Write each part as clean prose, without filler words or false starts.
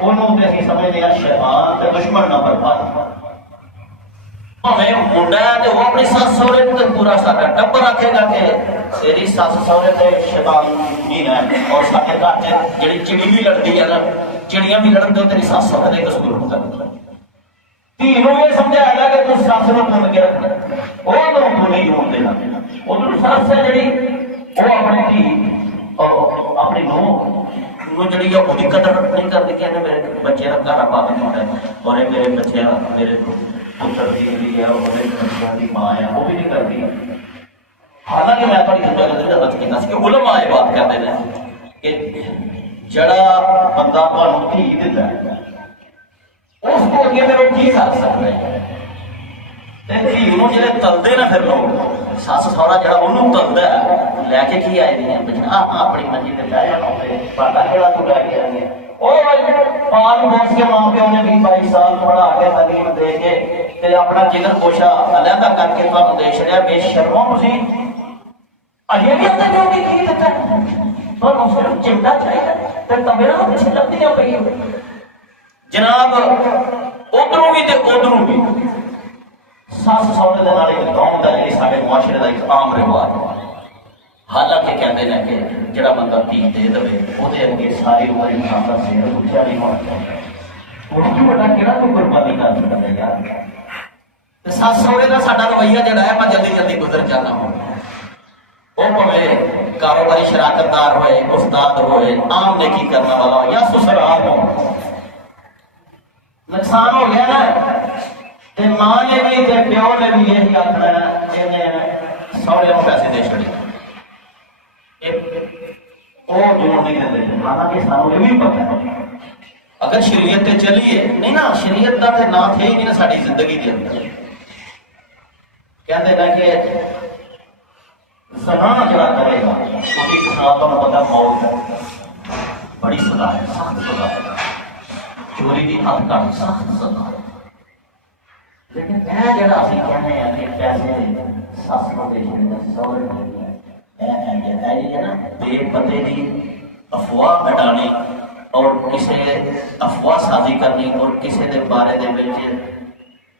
ਉਹਨੂੰ ਤੇ ਅਸੀਂ ਸਮਝਦੇ ਆ ਸ਼ੈਤਾਨ ਤੇ ਦੁਸ਼ਮਣ ਨਾ ਬਰਬਾਦ ਭਾਵੇਂ ਮੁੰਡਾ ਹੈ ਤੇ ਉਹ ਆਪਣੀ ਸੱਸ ਸਹੁਰੇ ਨੂੰ ਤੇ ਪੂਰਾ ਸਾਡਾ ਟੱਬਰ ਆਖੇਗਾ ਕਿ ਤੇਰੀ ਸੱਸ ਸਹੁਰੇ ਤੇ ਸ਼ੈਤਾਨ ਨਹੀਂ ਹੈ ਔਰ ਸਾਡੇ ਘਰ 'ਚ ਜਿਹੜੀ ਚਿੜੀ ਵੀ ਲੜਦੀ ਹੈ ਨਾ ਚਿੜੀਆਂ ਵੀ ਲੜਨ ਤੇ ਤੇਰੀ ਸੱਸ ਸਹੁਰੇ ਦੇ ਕਸੂਰ ਹੁੰਦਾ ਧੀ ਨੂੰ ਇਹ ਸਮਝਾਇਆ ਕਿ ਤੂੰ ਸੱਸ ਨੂੰ ਮੰਨ ਕੇ ਰੱਖਣਾ ਉਹ ਤੋਂ ਤੂੰ ਨਹੀਂ ਹੋਣ ਦੇਣਾ ਉਹਨੂੰ ਸੱਸ ਹੈ ਜਿਹੜੀ ਉਹ ਆਪਣੀ ਧੀ ਆਪਣੀ ਨੂੰਹ جڑی وہی قدر نہیں کرتی کہ میرے بچے کا گھر آباد ہوتا ہے اور میرے بچے میرے پتر کی ہے اور میرے بچوں کی ماں ہے وہ بھی نہیں کرتی حالانکہ میں تھوڑی عرض کیا کہ علماء یہ بات کہتے ہیں کہ جڑا بندہ تمہیں دھی دیتا ہے اس کو اگے پھر وہ کی کر سکتا ہے دھی جڑے تلتے نا پھر لوگ سس سہرا جا تلتا ہے لے کے کی آئے ہیں اپنی منجی سے لے جانا پاٹا کہڑا تو لے کے آئے پال پوس کے ماں پیو نے 20-22 سال پڑھا کے تعلیم دے کے اپنا جگر گوشہ علیحدہ کر کے تمہیں دے چڑیا بے شرمو تھی اجے بھی اندر جو کی دیتا ہے اور صرف چمٹا چاہیے تو کمیرا پیچھے لگتی ہے پی جناب ادھروں بھی تو ادھروں بھی سس سہرے کے نال ایک قوم کا جی سارے معاشرے کا ایک عام رواج حالانکہ کہتے ہیں کہ جڑا بندہ دھی دے دے وہ اگے ساری عمر انسان کا سیر اٹھیا نہیں ہونا چاہیے وہ بڑا کہڑا کوئی قربانی کر سکتا ہے یار سس سہرے کا ساڈا رویہ جڑا ہے میں جلدی جلدی گزر جانا ہوں وہ پوے کاروباری شراکت دار ہوئے استاد ہوئے عام نیکی کرنے والا ہو یا سسرال ہو نقصان ہو گیا نا ماں نے بھی پیو نے بھی یہی آخنا سہرے کو پیسے دے چڑے وہ جوڑ نہیں دے حالانکہ سانو یہ بھی پتا ہے اگر شریعت تے چلیے نہیں نا شریعت کا تو نہ تھے ہی نہیں نا ساری زندگی کے اندر کہتے ہیں کہ زنا جڑا کرے گا ایک سال کا پتا موت ہے بڑی سزا ہے سخت سزا ہے چوری کی حد کا سخت سزا ہے لیکن یہ جڑا اسی کہنے ہیں کہ پیسے سس کو دے چڑے سہرے کو بے پتے کی افواہ ہٹانی اور کسی افواہ سازی کرنی اور کسی کے بارے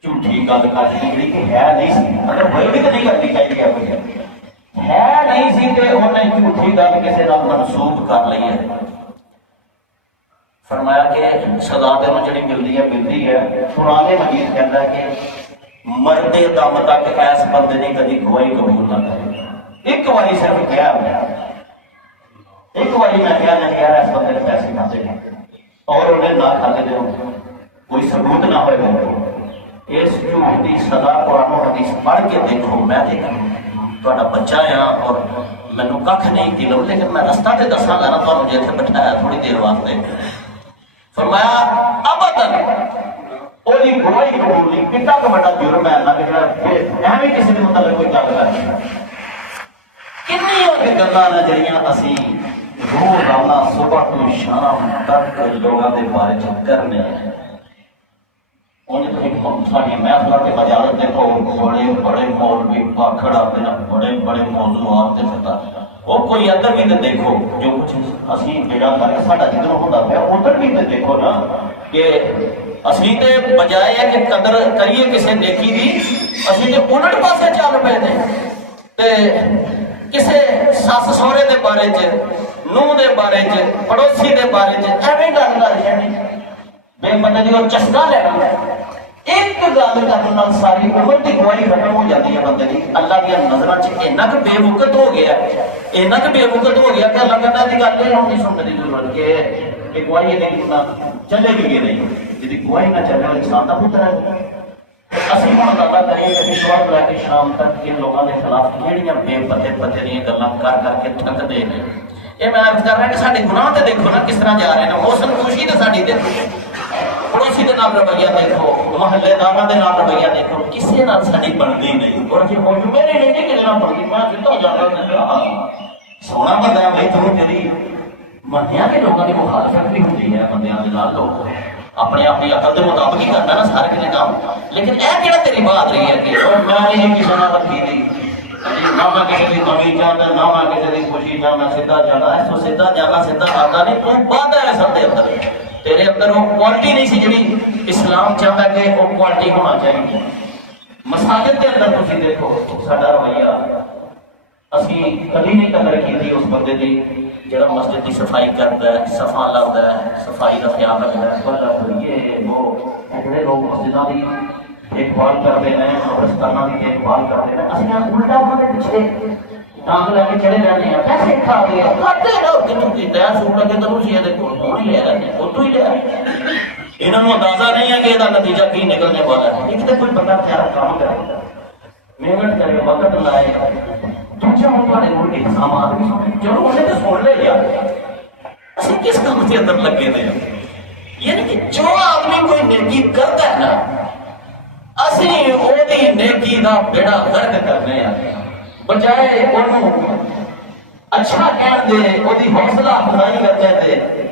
جھوٹھی گل کرنی جی کہ ہے نہیں سی اگر ہوئی بھی تو نہیں کرنی چاہیے ہے نہیں سی تو انہیں جھوٹھی گل کسی نال منسوخ کر لی ہے فرمایا کہ سزا تینوں جڑی ملتی ہے پرانے مجید کہتا ہے کہ مردے دم تک ایس بندے نے کبھی گواہی قبول نہ کرے ایک باری صرف کیا ایک باری میں کیا نہ کیا اس بندے نے پیسے کھاتے ہیں اور انہیں نہ کھاتے دے کوئی ثبوت نہ ہوئے اس جھوٹ کی سزا قرآن و حدیث پڑھ کے دیکھو میں دیکھا تھوڑا بچہ ہے اور مینو کھ نہیں دلو لیکن میں رستہ تے دساں گا نا تمہیں جیسے بٹھایا تھوڑی دیر واسطے فرمایا ابدن وہی گواہی قبول نہیں کتا کا بڑا جرم ہے اللہ کے ایویں کسی کے متعلق کوئی گل کر کنیاں کہ گلاں نے جڑیاں اسی روزانہ صبح تو شام تک لوگوں کے بارے چ کرنے انہیں تو ایک ساری محفلوں کے مجالس دیکھو بڑے بڑے مولوی پاکھڑ آتے ہیں بڑے بڑے موضوعات کے ستا وہ کوئی ادھر بھی تو دیکھو جو کچھ اسی بیڑا کر کے ساڈا جدھر ہوتا پیا ادھر بھی تو دیکھو نا کہ اسی تے بجائے ہے کہ قدر کریے کسی نیکی دی اسی تے الٹ پاسے چل پے نے تے کسی سس سہرے دے بارے چ نوہ دے بارے چ پڑوسی دے بارے چ ایویں گل کر چھڑنی بے مطلب جو چسکا لینا ایک گل گل کرنے ساری عمر کی گواہی ختم ہو جاتی ہے بندے کی. اللہ کی نظر ایسا کہ بے وقت ہو گیا, ایسا کہ بے وقت ہو گیا کہ اللہ کہنا کی گل یہ نہیں سننے کی ضرورت کہ گواہی نہیں سننا چلے گی نہیں, جی گواہی نہ چلے انسان کا پتر ہے. اسی ہوں اندازہ کریے کہ صبح لے کے شام تک ان لوگوں کے خلاف کہڑیاں بے پتے پتے دیا گلیں کر کے تھکتے ہیں. یہ میں عرض کر رہا کہ سارے گناہ تے دیکھو نا کس طرح جا رہے ہیں. موسم خوشی تو ساری دیکھو, پڑوسی کے نام رویہ دیکھو, محلے داروں کے نام رویہ دیکھو, کسی نال ساری بنتی نہیں. اور جی میری نہیں کہ جنا بنتی میں سیدھا جانا سونا بندہ ہے بھائی, تمہیں تیری منیا کے لوگوں کی مخالفت بھی ہوتی ہے. بندیاں کے نال لوگ اپنے اپنی عقل کے مطابق ہی کرنا نا سارے کسی کام. لیکن اے کہڑا تیری بات رہی ہے کہ میں نہیں کسی نے رکھی تھی, نہ میں کسی کی کمی چاہتا, نہ میں کسی کی خوشی چاہنا, سیدھا جانا. اس کو سیدھا جانا سیدھا آتا نہیں, تو بات ہے سب کے اندر. تیرے اندر وہ کوالٹی نہیں سی جی اسلام چاہتا کہ وہ کوالٹی ہونا چاہیے. مساجد کے اندر تھی دیکھو ساڈا رویہ, اسی کبھی نہیں قدر کی اس بندے کی جڑا مسجد کی صفائی کرتا ہے, صفا لاتا ہے, صفائی کا خیال رکھتا ہے. پر یہ وہ جڑے لوگ مسجدوں کی دیکھ بھال کرتے ہیں, قبرستانوں کی دیکھ بھال کرتے ہیں, اصل الٹا انہوں کے پیچھے ٹانگ لے کے چلے رہتے ہیں. پیسے کھا گئے کھاتے رہو کتوں کی دیا سوٹ لگے تو یہ دیکھو ہی لے رہے ہیں, اتوں ہی لے انہوں نے اندازہ نہیں ہے کہ یہ نتیجہ کی نکلنے والا ہے. ایک تو کوئی بندہ پیارا کام کرے, محنت کرے, وقت لائے, دوسرا ہوں تھوڑے ملک انتظامات بھی سن, چلو انہیں تو سن لے یار اصل کس کام کے اندر لگے تھے. یعنی کہ جو آدمی کوئی نیکی کرتا ہے نا, اسی وہی نیکی کا بیڑا غرق کرنے ہیں, بجائے انہوں اچھا کہہ دے, وہی حوصلہ افزائی کرتے تھے,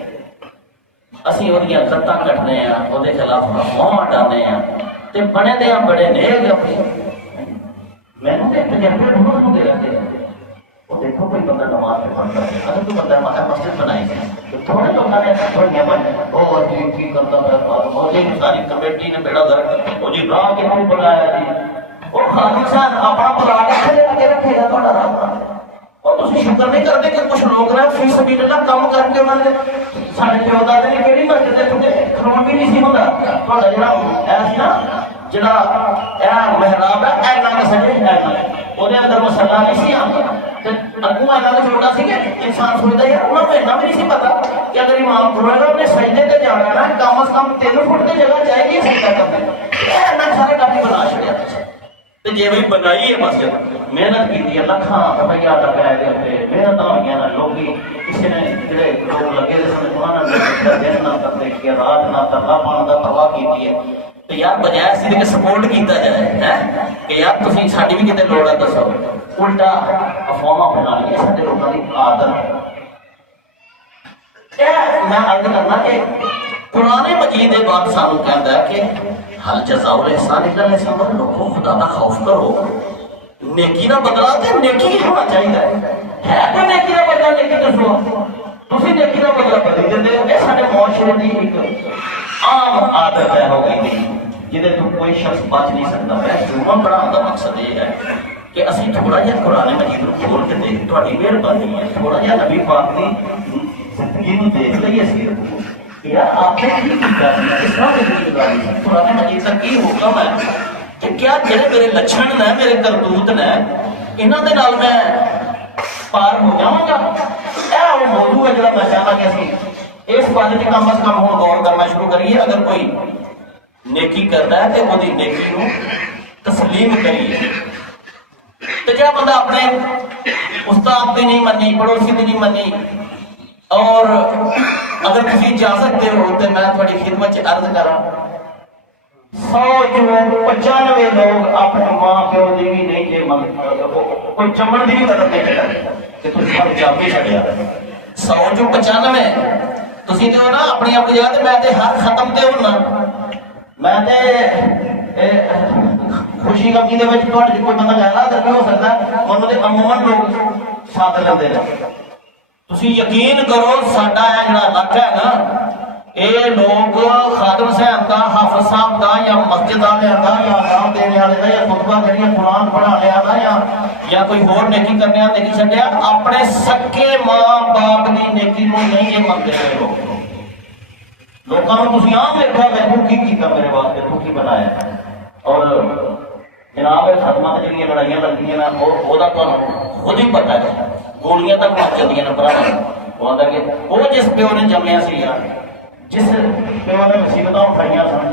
اسی وہ لتاں کٹنے ہیں, وہ خلاف افواہ ہٹانے ہیں, تے بنے دے بڑے نیک اپنے. میں نے تجربے ڈھونڈ دے رہتے ہیں. وہ دیکھو کوئی بندہ نماز پہ پڑھتا ہے, اگر کوئی بندہ مسجد بنائی ہے تو تھوڑے لوگوں نے تھوڑی وہ کی کرتا ہے, ساری کمیٹی نے بیڑا درک وہ جی راہ کے بنایا جی, وہ خادم صاحب اپنا پلاٹ رکھے گا تھوڑا راہ. اور تم شکر نہیں کرتے کہ کچھ لوگ نا فی سبیل اللہ کام کر کے انہوں نے سارے پیو دادے نے کہڑی مسجد کھلون بھی نہیں سی ہوتا. تھوڑا جڑا ایسی نا جڑا محراب ہے اینا کے سجے اینا وہ اندر مسلا نہیں سی آتا, اگوں اینا کا چھوٹا سی کہ انسان سوچتا یار انہوں نے اینا بھی نہیں سی پتا کہ اگر امام کھڑے گا انہیں سجدے تے جانا نا کم از کم 3 فٹ کی جگہ چاہیے گی سجدہ کرنے. اینا سارے کافی بنا چھڑیا جی بھائی بنائی ہے مسجد, محنت کی لکھاں روپیہ لگایا, محنت ہوئی نا لوگ کسی نے جڑے لوگ لگے انہوں نے دن نہ کرتے کہ رات نہ ترلا پان کا پرواہ کی ہے. تو یار بجائے سی کہ سپورٹ کیتا جائے کہ یار تھی ساری بھی کتنے لوڑ ہے دسو, الٹا افواہ بنا لی سارے لوگوں کی عادت. میں عرض کرنا کہ قرآن مجید کے بعد سانو کہتا ہے کہ حل جزاء الاحسان الا الاحسان, لوگوں خدا کا خوف کرو, نیکی کا بدلا تو نیکی ہی ہونا چاہیے. ہے کوئی نیکی کا بدلا نیکی دسو, تھی نیکی کا بدلا بدل دیتے ہو. یہ سارے معاشرے کی ایک عام عادت ہے ہو گئی تھی جہاں تو کوئی شخص بچ نہیں سکتا. جرم پڑھانے کا مقصد یہ ہے کہ اسی تھوڑا جہا قرآن مجید کو کھول کے دیکھ, تھوڑی مہربانی ہے, تھوڑا جہا نبی پاک کی زندگی کو دیکھ لئیے اسی یار آپ نے کی کیا کس طرح زندگی گزاری ہے. قرآن مجید کا کی حکم ہے کہ کیا جڑے میرے لچھن نے, میرے کرتوت نے, انہوں کے نال میں پار ہو جاؤں گا. اے وہ موضوع ہے جڑا میں چاہتا کہ اسی اس بارے میں کم از کم ہوں غور کرنا شروع کریے. اگر کوئی نیکی کرتا ہے تو وہ نیکی کو تسلیم کریے. تو جا بندہ اپنے استاد بھی نہیں منی, پڑوسی بھی نہیں منی, اور اگر کسی اجازت دے ہو تو میں تھوڑی خدمت عرض کرا 195 لوگ اپنے ماں پیو دی بھی نہیں جے کوئی چمڑ دی بھی قدر نہیں کرتا کہ تم سب جاپے چھڑیا. 195 تسی تے ہو نا اپنی اپنی جگہ تے میں تے ہر ختم تے ہونا, میں تے خوشی غمی دے وچ تہاڈے کوئی بندہ غیرات نہیں ہو سکتا, انہوں نے عموماً لوگ ساتھ لیندے نے. تسی یقین کرو ساڈا ہے جڑا علاقہ ہے نا, یہ لوگ خادم صاحب کا, حافظ صاحب کا, یا مسجد والے کا, یا آرام دینے والے کا, یا خطبہ کریے قرآن پڑھانے والا, یا کوئی اور نیکی کرنے والا نیکی چھڈیا, اپنے سکے ماں باپ کی نیکی کو نہیں یہ منتے ہیں لوگ. لوگوں کو تسی عام دیکھا میں تو کی کیتا میرے واسطے, تو کی بنایا, اور جناب خدمات جہاں لڑائیاں لگتی ہیں وہ خود ہی پتا ہے، گولیاں تک مر جاتی ہیں برا وہ آتا کہ وہ جس پیو نے جمیا سی یار، جس پیو نے مصیبت اٹھائی سن،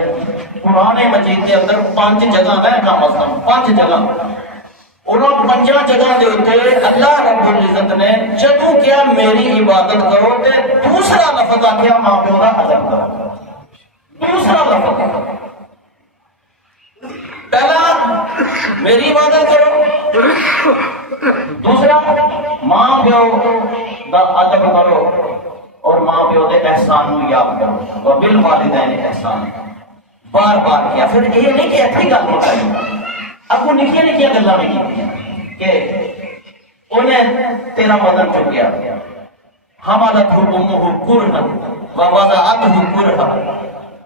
قرآن مجید کے اندر 5 جگہ ہے کم از کم 5 جگہ، انہوں 5 جگہ کے اتنے اللہ رب العزت نے جدوں کیا میری عبادت کرو تے دوسرا لفظ آخیا ماں پیو کا ادب کرو، دوسرا لفظ پہلا میری عبادت کرو، دوسرا ماں پیو کا ادب کرو اور ماں پیو کے احسان کو یاد کرو، وبالوالدین احسان بار بار کیا۔ پھر یہ نہیں کہ ایسی گل مکائی، اب وہ نکیاں نکیاں گلاں بھی کی کہ انہیں تیرا بدن چکیا، حملتہ امہ کرہا ووضعتہ کرہا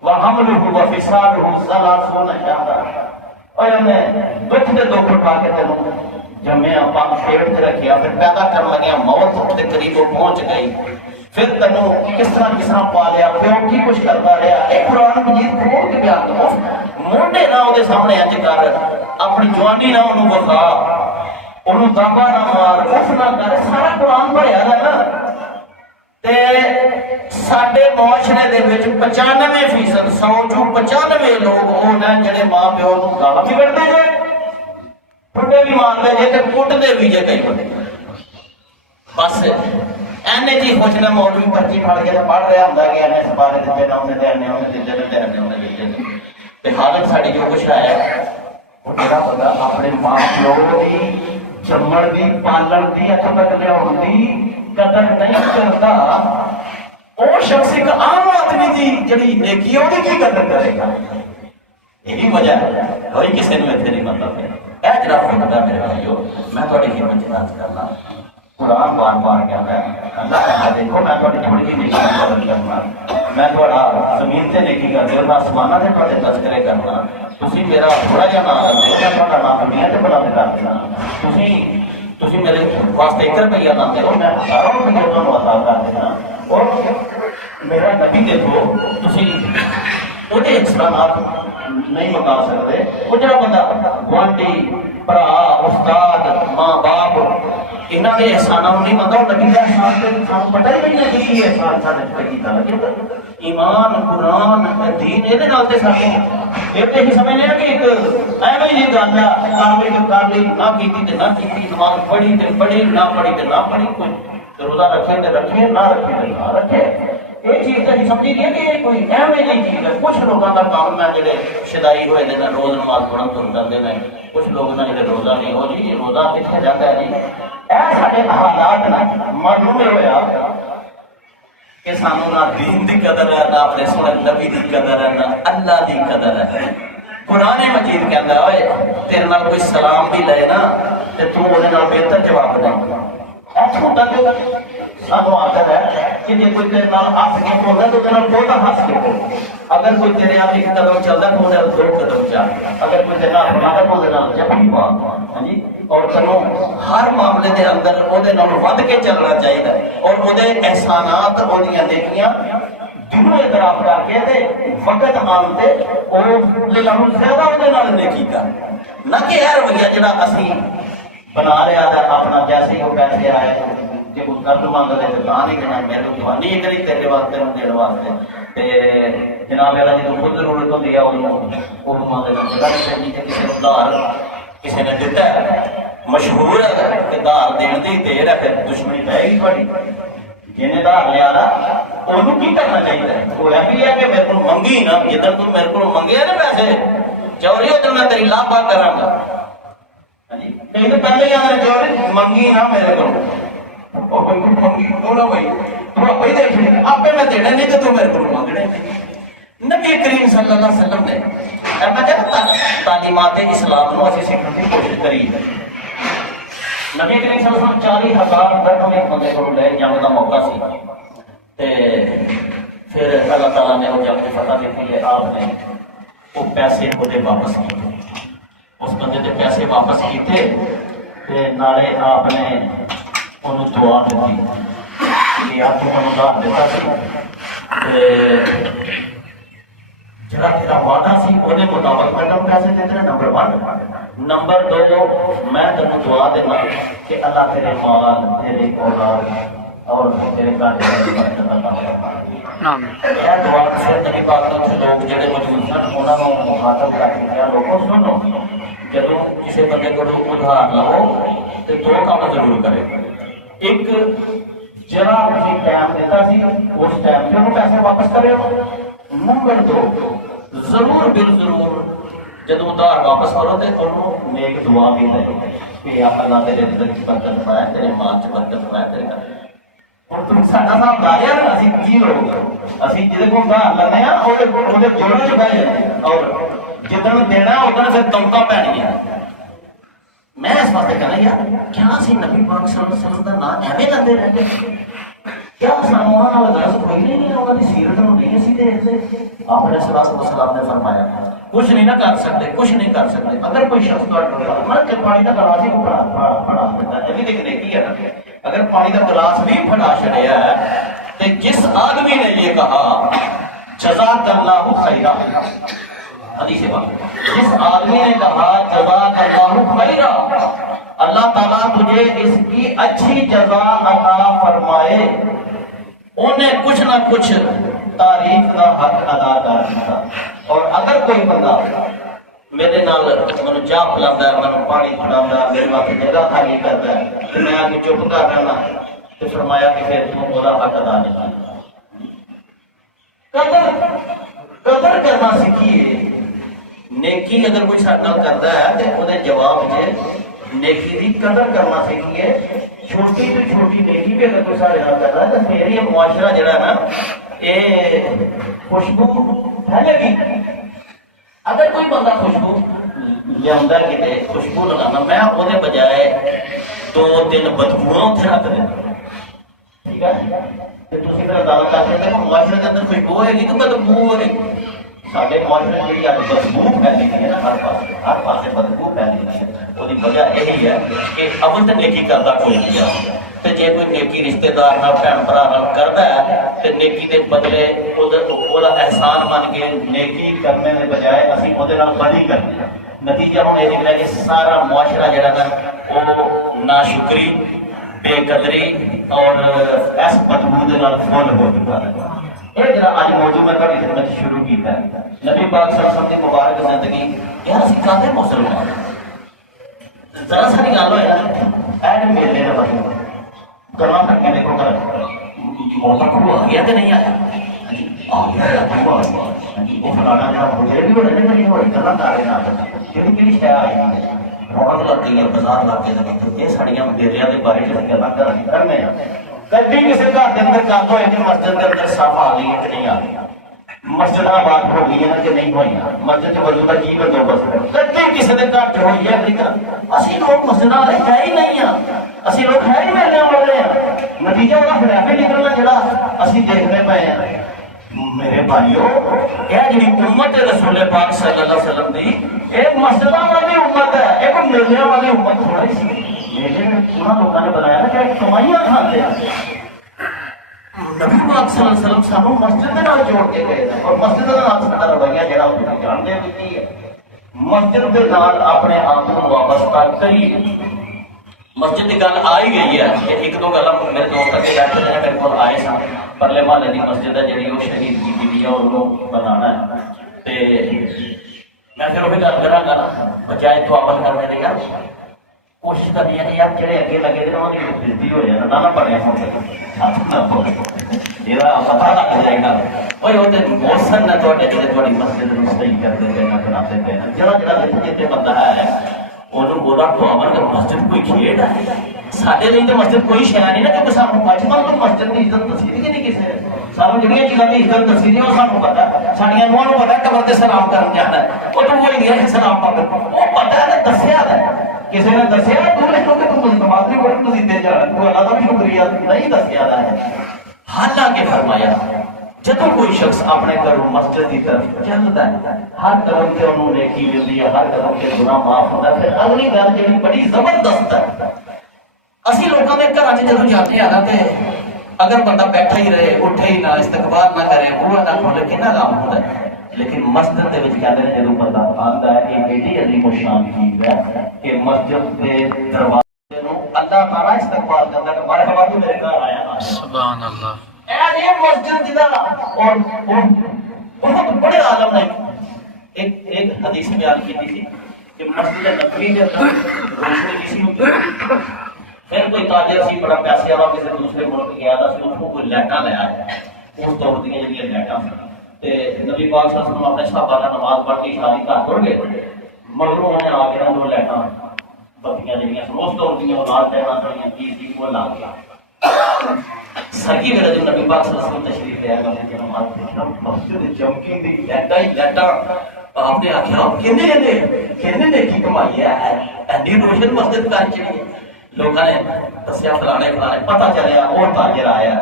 وحملہ وفصالہ 30 شہرا، اور انہیں دکھ دے دکھ اٹھا کے تینوں جمعیا پاک پیڑ سے رکھیا، پھر پیدا کرنے لگیا موت کے قریب پہنچ گئی، پھر تینوں کس طرح پالیا، پیو کی کچھ کرتا رہا۔ ایک قرآن مجید کھول کے بیان کرو، موڈے نہ وہ سامنے اج کر، اپنی جوانی نہ انہوں بخا، انہوں دابا نہ مار، اف نہ کر، سارا قرآن بھریا ہے نا۔ ساڈے معاشرے دے وچ 95% 100 چوں 95 لوگ وہ ہیں جڑے ماں پیو نوں گالاں بھی کڈتے جے، ٹھڈے بھی مارتے جے تے کٹتے بھی جے کئی بندے۔ بس اینے جی خوشنا مولوی پرچی پھڑ کے پڑھ رہا ہوندا کہ اینے سپارے دتے نہ انہیں تے اینے انہیں دتے تے اینے انہیں دتے، تے حالت ساڈی جو کچھ ہے وہ میرا پتا اپنے ماں پیو دی جمن دی پالن دی اتوں تک لیاؤن دی قدر نہیں کرتا، وہ شخص ایک عام آدمی دی جڑی نیکی ہے وہ کی قدر کرے گا؟ یہی وجہ ہے، کوئی کسی نے اتنے نہیں مطلب ہے۔ اے جڑا خدا میرے بھائیو، میں تھوڑی خدمت چ کرنا، قرآن بار بار کہتا ہے اللہ کہتا دیکھو میں تھوڑی تھوڑی جی نیکی قدر کرنا، میں تھوڑا زمین سے نیکی کرتے اور آسمانہ سے تھوڑے تذکرے کرنا، تسی میرا تھوڑا جہا نام کرتے ہو، میں تھوڑا نام دنیا سے بلند کر دینا، تسی میرے واسطے 1 روپیہ نہ کرو، میں 1000 روپیہ تمہیں عطا کر دینا، اور میرا نبی دیکھو تسی وہ احسانات نہیں مکا سکتے۔ وہ جڑا بندہ گوانڈی بھرا استاد ماں باپ انہاں دے احساناں نہیں منگا، وہ نبی دا احسان تے سانوں پتہ ہی نہیں ہے کہ احسان سارے تے کیتا لگے ایمان قرآن دین اے دے نال تے سارے یہ تے ہی سمجھنے ہیں کہ ایک ایویں ہی گل ہے کامل کر لی نہ کیتی تے نہ کیتی، نماز پڑھی تے پڑھی نہ پڑھی تے نہ پڑھی، کوئی روزہ رکھے تے رکھے نہ رکھے تے نہ رکھے، یہ چیز تو سمجھی نہیں کہ یہ کوئی ایویں نہیں چیز ہے۔ کچھ لوگوں کا کام ہے جڑے شدائی ہوئے دن روز نماز پڑھن تر جاتے ہیں، کچھ لوگ نے جڑے روزہ نہیں ہو جی روزہ کتنے جاتا ہے جی، اے سارے حالات نا معلوم ہوا کہ سانوں نہ دین دی قدر ہے، نہ اپنے سونے نبی دی قدر ہے، نہ اللہ دی قدر ہے۔ قرآن مجید کہندا ہے اوئے تیرے نال کوئی سلام بھی لے نا تے تو اودے نال بہتر جواب دے، اتوں تک سانو عادت ہے کہ جی کوئی تیرے نال ہس کے بولتا تو تیرے نال بہت ہس کے بول، اگر کوئی تیرے نال 1 قدم چلتا تو وہ 2 قدم چل، اگر کوئی تیرے نال بنا تو وہ جبھی بات ہاں جی، اور تینوں ہر معاملے دے اندر وہ ود کے چلنا چاہیے، اور وہ احسانات وہ نیکیاں دونوں اعتراف کر کے تے وقت آن تے وہ زیادہ وہ نیکی کر، نہ کہ یہ رویہ جڑا اسی بنا رہا تھا اپنا جیسے ہی وہ پیسے آئے کہ وہ قرض مانگ رہے تھے کہاں نہیں دینا، میرے جوانی ہی کری تیرے واسطے دین واسطے، جناب والا جب خود ضرورت ہوتی ہے وہ مانگ لینا جگہ نہیں چاہیے کہ کسی ادھار کسی نے دیتا ہے، مشہور ہے کہ دھار دین دی دیر ہے پھر دشمنی پہ گی بڑی، جنہیں دھار لیا انہوں کی کرنا چاہیے، وہ بھی ہے کہ میرے کو منگی نا جدھر تو میرے کو منگے نا پیسے چوری ہو میں تیری لاپا کرا گا، نہیں تو پہلے یاد رکھو منگی نہ میرے کو منگی بولا بھائی تو آپ ہی دیکھ لیں آپ میں دینا نہیں تو میرے کو منگنے نبی کریم صلی اللہ علیہ وسلم نے میں کہتا تعلیمات اسلام نو اسی سیکھنے کی کوشش کری، نبی کریم صلی اللہ علیہ وسلم 40,000 درہم ایک بندے کو لے جنگ کا موقع سی تے پھر اللہ تعالیٰ نے وہ جنگ کی فتح دیتی ہے، آپ نے وہ پیسے خود واپس کیے، اس بندے کے پیسے واپس کیتے نالے آپ نے انہوں دعا دیتی کہ آپ کو انہوں دعا دیتا سی ਜਿਹੜਾ ਤੇਰਾ ਵਾਅਦਾ ਸੀ ਉਹਦੇ ਮੁਤਾਬਕ ਮੈਂ ਤੈਨੂੰ ਪੈਸੇ ਦੇ ਦੇਣੇ। ਨੰਬਰ 1। ਨੰਬਰ 2 ਮੈਂ ਤੈਨੂੰ ਦੁਆ ਦੇਣਾ ਕਿ ਅੱਲਾਹ ਤੇਰੇ ਮਾਲ, ਤੇਰੇ ਔਲਾਦ اور تیرے گھر کی برکت عطا فرمائے۔ یہ دعا سے نبی پاک تو لوگ جڑے موجود سن انہاں نوں مخاطب کر کے کہا لوگوں سنو جدوں کسی بندے کو ادھار لو تے 2 کام ضرور کرے۔ ایک جڑا تسی ٹائم دیتا سی اس ٹائم تے پیسے واپس کرے۔ نمبر 2 ضرور بالضرور جدوں ادھار واپس کرو تے انہوں نیک دعا بھی دے کہ اللہ تیرے رزق کی برکت فرمائے، تیرے مال چ برکت فرمائے، تیرے گھر اور تم ساڈا صاحب داریا نا اسی کی لوگ اسی جدے کو ادھار لینے ہیں اور وہ جوڑے چ بہ جاتے ہیں اور جدن دینا ادھر پھر دمکا پینی ہے۔ میں اس واسطے کہنا یار کیا اسی نبی پاک صلی اللہ علیہ وسلم کا نام ایویں لیندے رہتے کیا سانوں انہاں نال درس کوئی نہیں انہاں دی سیرت نوں نہیں اسی دیکھتے۔ آپ علیہ الصلوۃ والسلام نے فرمایا کچھ نہیں نہ کر سکتے، کچھ نہیں کر سکتے۔ اگر کوئی شخص مر کے پانی کا گلاس ہی پڑا دیتا ہے یہ بھی نیکی ہے نا، اگر پانی کا گلاس بھی پھڑا چھڑیا ہے تو جس آدمی نے یہ کہا جزاک اللہ خیرا، حدیث پاک جس آدمی نے کہا جزاک اللہ خیرا اللہ تعالیٰ تجھے اس کی اچھی جزا عطا فرمائے، انہیں کچھ نہ کچھ تعریف کا حق ادا کر دیا۔ اور اگر کوئی بندہ میرے نال مینوں چاہ پلاتا ہے، مینوں پانی پلاتا ہے، میرے واسطے جگہ خالی کرتا ہے تو میں آ کے چپ کر رہنا تو فرمایا کہ پھر تم وہ حق ادا نہیں کرتا۔ قدر کرنا سیکھیے۔ نیکی اگر کوئی ساتھ نال کرتا ہے تو وہ جواب جے نیکی کی قدر کرنا سیکھیے۔ چھوٹی تو چھوٹی نیکی بھی اگر کوئی سارے نال کرتا ہے تو پھر یہ معاشرہ جڑا ہے نا یہ خوشبو پھیلے گی۔ اگر کوئی بندہ خوشبو لیا کتنے خوشبو لگانا میں وہ بجائے 2-3 بدبو اتنے رکھ دینا، ٹھیک ہے تھی پھر اندازہ کر سکتے ہیں معاشرے کے اندر خوشبو ہوئے گی تو بدبو ہوئے گی۔ سارے معاشرے میں جی بدبو پھیلی گئی ہے نا ہر پاسے بدبو پھیلی گئی ہے، وہ وجہ یہی ہے کہ اول تو نیکی کرتا کوئی نہیں تو جے کوئی نیکی رشتے دار بھن برا کرتا ہے تو نیکی کے بدلے وہ احسان من کے نیکی کرنے کے بجائے اسی وہ بدی کرتے ہیں۔ نتیجہ ہوں یہ نکلا کہ سارا معاشرہ جڑا نا وہ ناشکری، بے قدری اور اس بدبو کے فل ہو چکا ہے۔ یہ جڑا اج موضوع میں تھوڑی خدمت شروع کیتا ہے نبی پاک صلی اللہ علیہ وسلم کی مبارک زندگی یار اسی کافی مسلمان ذرا ساری گل ہوئے نا ایڈ میلے کا بس گلا کر کے دیکھو کر موقع کو آ گیا تو نہیں آیا آ گیا وہ فلانا جہاں بڑے بھی بڑے نہیں ہوئی گلا کر رہے ہیں کہڑی کہڑی شے آئی رونق لگ گئی ہے بازار لگ کے یہ ساڑیاں میلیاں کے بارے میں گلا کرنے ہیں۔ کبھی کسی گھر کے اندر گل ہوئے کہ مسجد کے اندر صاف آ گئی ہے کہ نہیں آ گئی، مسجد آباد ہو گئی ہے کہ نہیں ہوئی، مسجد کے وضو کا کی بندوبست ہے، کبھی کسی کے گھر چ ہوئی ہے نہیں۔ اسی لوگ مسجد والے ہے ہی نہیں ہیں، اسی لوگ ہے ہی میلے والے ہیں۔ نتیجہ وہ خرابی نکلنا جڑا اسی دیکھنے پے ہیں۔ میرے بھائیو یہ جی امت رسول پاک صلی اللہ علیہ وسلم دی ایک مسجد والی امت ہے، ایک میلے والی امت تھوڑی سی۔ میلے میں انہوں لوگوں نے بنایا نا کہ کمائیاں کھاتے ہیں۔ نبی پاک صلی اللہ علیہ وسلم سانو مسجد کے نال جوڑ کے گئے اور مسجد کے نال سارا رویہ جڑا تسی جانتے ہو کی ہے، مسجد کے نال اپنے آپ کو وابستہ کریے۔ مسجد کی گل آ ہی گئی ہے کہ ایک دو گلاں میرے دوست اگے بیٹھے ہیں میرے کو آئے سن پرلے محلے کی مسجد ہے جی وہ شہید کی گئی ہے انہوں بنانا ہے تے میں پھر وہی گل کراں گا بجائے دعا کرنے دی یار کوشش کرنی ہے یار جڑے اگے لگے نے انہاں دی بےزتی ہو جائے نہ پڑھے ہون یہ پتہ لگ جائے گا اوئے وہ تے موسن نہ تواڈے جڑے تواڈی مسجد نوں صحیح کرتے پے نہ بناتے پے جڑا جڑا جتنے بندہ ہے انہوں بولا تو امر کہ مسجد کوئی کھیڈ ہے سارے لیے تو مسجد کوئی شے نہیں نا کیونکہ سانوں بچپن تو مسجد کی عزت دسی کہ نہیں کسی نے سانوں جڑیاں چیزاں کی عزت دسی دی وہ سانوں پتہ ساڈیاں نواں نوں پتہ قبر تے سلام کرن جانا ہے وہ تو وہی گیا کہ سلام پاک وہ پتہ ہے دسیا ہے کسی نے دسیا تو نے کیونکہ تم مستماتی کو تسی تے جا تو اللہ کا بھی شکریہ نہیں دسیا ہے حالانکہ فرمایا جب کوئی شخص اپنے گھروں مسجد کی طرف چلتا ہے ہر قدم سے انہوں نے نیکی ملتی ہے ہر قدم سے گناہ معاف ہوتا ہے پھر اگلی گل جڑی بڑی زبردست ہے اسی لوگوں کے گھر جدوں جاتے ہیں نا اگر بندہ بیٹھا ہی رہے اٹھے ہی نہ استقبال نہ کرے بوا نہ کھولے کنا کام ہوتا ہے لیکن مسجد دے وچ کہندے نے جدوں بندہ آندا ہے یہ ایڈی عظیم و شان چیز ہے کہ مسجد دے دروازے نوں اللہ تعالی استقبال کردا ہے مرحبا جی میرے گھر آیا سبحان اللہ. یہ مسجد جدا اور بہت بڑے عالم نے ایک حدیث بیان کی تھی کہ مسجد نبوی کے اندر روشنی کسی ہوتی پھر کوئی تاجر سی بڑا پیسے والا کسی دوسرے ملک گیا تھا اس کو کوئی لائٹاں لے آیا اس دور دیا جی لائٹاں تے نبی پاک صلی اللہ علیہ وسلم اپنے صحابہ نے نماز پڑھ کے شادی گھر ٹر گئے مگروں انہیں آ کے دو لائٹاں بتیاں جڑیاں اس دور دیا لال ٹائماں سڑیاں کی وہ لا گیا سرکی میرے جو نبی پاک صلی اللہ علیہ وسلم تشریف لے آیا مسجد نماز پڑھنا مسجد چمکی دی لائٹاں ہی لائٹاں آپ نے آخیا کہنے نے کی کمائی ہے ایڈی روشن مسجد کر چڑی لوگوں نے دسیا فلانے پتہ چلیا اور تاجر آیا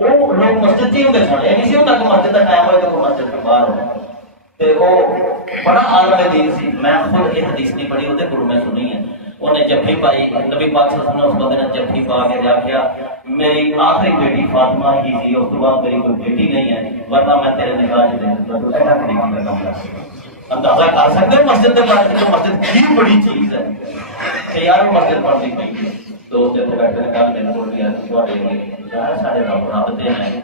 وہ لوگ مسجد ہی ہوتے سن یہ نہیں سی ہوتا کہ مسجد کا ٹائم ہوئے تو مسجد کے باہر ہو وہ بڑا عالم دین سی میں خود یہ حدیث نہیں پڑھی وہ گرو میں سنی ہے انہیں جفی پائی نبی پاک صلی اللہ علیہ وسلم اس بندے نے جفی پا کے جا کیا میری آخری بیٹی فاطمہ ہی تھی اس کے بعد میری کوئی بیٹی نہیں ہے ورنہ میں تیرے نکاح اندازہ کر سکتے ہیں مسجد کے بارے میں مسجد کی بڑی چیز ہے کہ یار مسجد پڑھنی پڑی تو اس دن بیٹھے نے کل میرے کو دیا سارے رب دے ہیں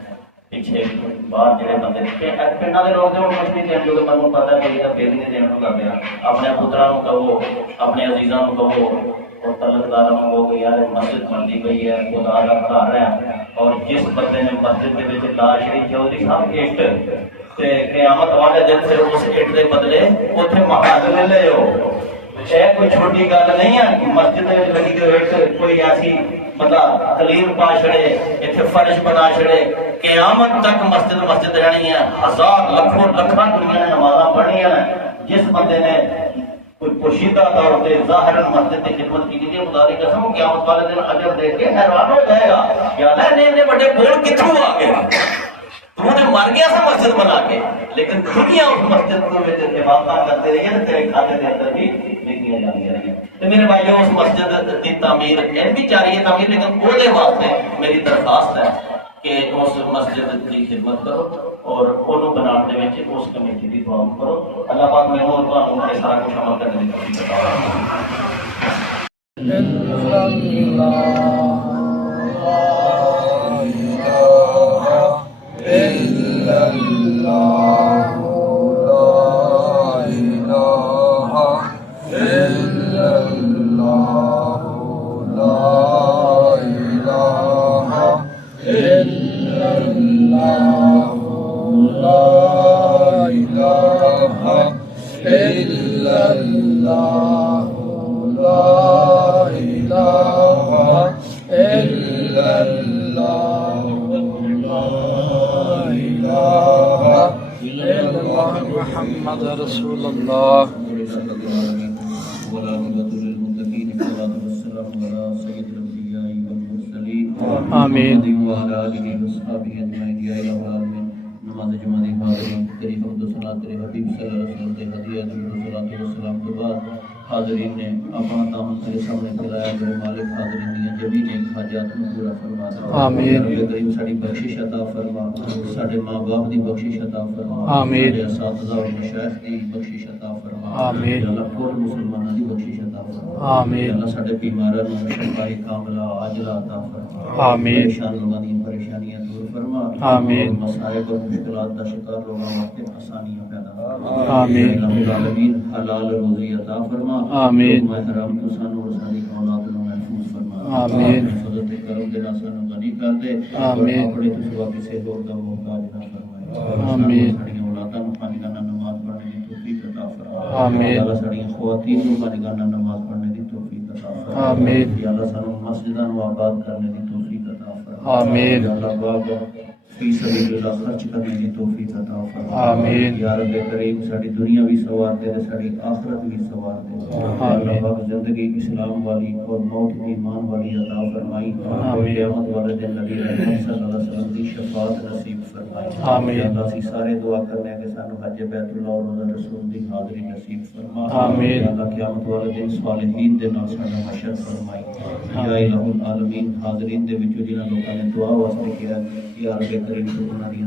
پیچھے باہر جڑے بندے پنڈا کے لوگ مسجد دین جو مجھے پتا ہے کہ بل نہیں دینا کرتے ہیں اپنے پترا کہو اپنے عزیزاں کہو اور تعلقدار کہو کہ یار مسجد بنتی پی ہے خدا کا گھر ہے اور جس بندے نے مسجد کے لا شری چودھری صاحب اٹ قیامت والے دن سے اس اٹ کے بدلے اتنے محل لے لے شاید کوئی چھوٹی گل نہیں ہے مسجد لگی اٹ کوئی ایسی بندہ خلیل پا چھڑے اتنے فرش بنا چھڑے قیامت تک مسجد رہنی ہے ہزار لکھوں لکھاں دنیا نے نمازاں پڑھنیاں جس بندے نے کوئی پوشیدہ طور پہ ظاہر مسجد کی خدمت کی تھی خدا کی قسم قیامت والے دن اجر دیکھ کے حیران ہو جائے گا یاد ہے نے بڑے بول کتوں آ گئے تو نے مر گیا تھا مسجد بنا کے لیکن دنیا اس مسجد کو عبادت کرتے رہی ہے تیرے کھاتے کے اندر بھی لکھیاں جاتی رہی تو میرے بھائیوں اس مسجد کی تعمیر بھی جاری ہے تعمیر لیکن وہ دے واسطے میری درخواست ہے کہ اس مسجد کی خدمت کرو اور انہوں بنانے دے وچ اس کمیٹی دی دعا کرو اللہ پاک میں اور تانوں تے سارا کچھ عمل کرنے دی توفیق محمد رسول اللہ آمین نماز جمعہ دی حاضرین تیری حمد و ثنا تیرے حبیب صلی اللہ علیہ وسلم تے ہدیہ درود و سلام کے بعد حاضرین نے اپنا دامن تیرے سامنے پھیلایا میرے مالک حاضرین دی جبھی نے حاجات کو پورا فرما دے آمین رب کریم ساری بخشش عطا فرما ساڈے ماں باپ دی بخشش عطا فرما آمین ساڈے اساتذہ و مشائخ دی بخشش عطا فرما آمین اللہ پورے مسلماناں دی بخشش عطا فرما آمین اللہ ساڈے بیماراں نوں شفا کاملہ عاجلہ عطا فرما آمین پریشان لوگاں دی پریشانیاں دور فرما آمین مصائب اور مشکلات کا شکار لوگوں واسطے آسانیاں پیدا فرما آمین رب العالمین حلال روزی عطا فرما آمین محرم تو سانو اور ساری اولاد نوں محفوظ فرما آمین فضل تے کرم دے نال سانو غنی کر دے آمین اپنے تو سوا کسے لوگ دا محتاج نہ فرمائے آمین ساری اولاداں نوں پانچ گھنٹہ نماز پڑھنے دی توفیق عطا فرما آمین اللہ ساری خواتین نوں پانچ گھنٹہ نماز پڑھنے دی توفیق عطا فرما آمین یا اللہ سانو مسجداں نوں آباد کرنے دی توفیق عطا فرما آمین اللہ پاک فی سبیل اللہ خرچ کرنے کی توفیق عطا فرما آمین یا رب کریم ساری دنیا بھی سوار دے تے ساری آخرت بھی سوار دے اللہ پاک زندگی اسلام والی اور موت ایمان والی عطا فرمائی آمین قیامت والے دن نبی رحمت صلی اللہ علیہ وسلم کی شفاعت نصیب فرمائی آمین اللہ سی سارے دعا کرنے کہ سانو حج بیت اللہ اور روزہ رسول دی حاضری نصیب فرما آمین اللہ قیامت والے دن صالحین دے نال سانو حشر فرمائی یا الہ العالمین حاضرین دے وچوں جنہاں لوکاں نے دعا واسطے کیا یا رب کریم تو انہاں دی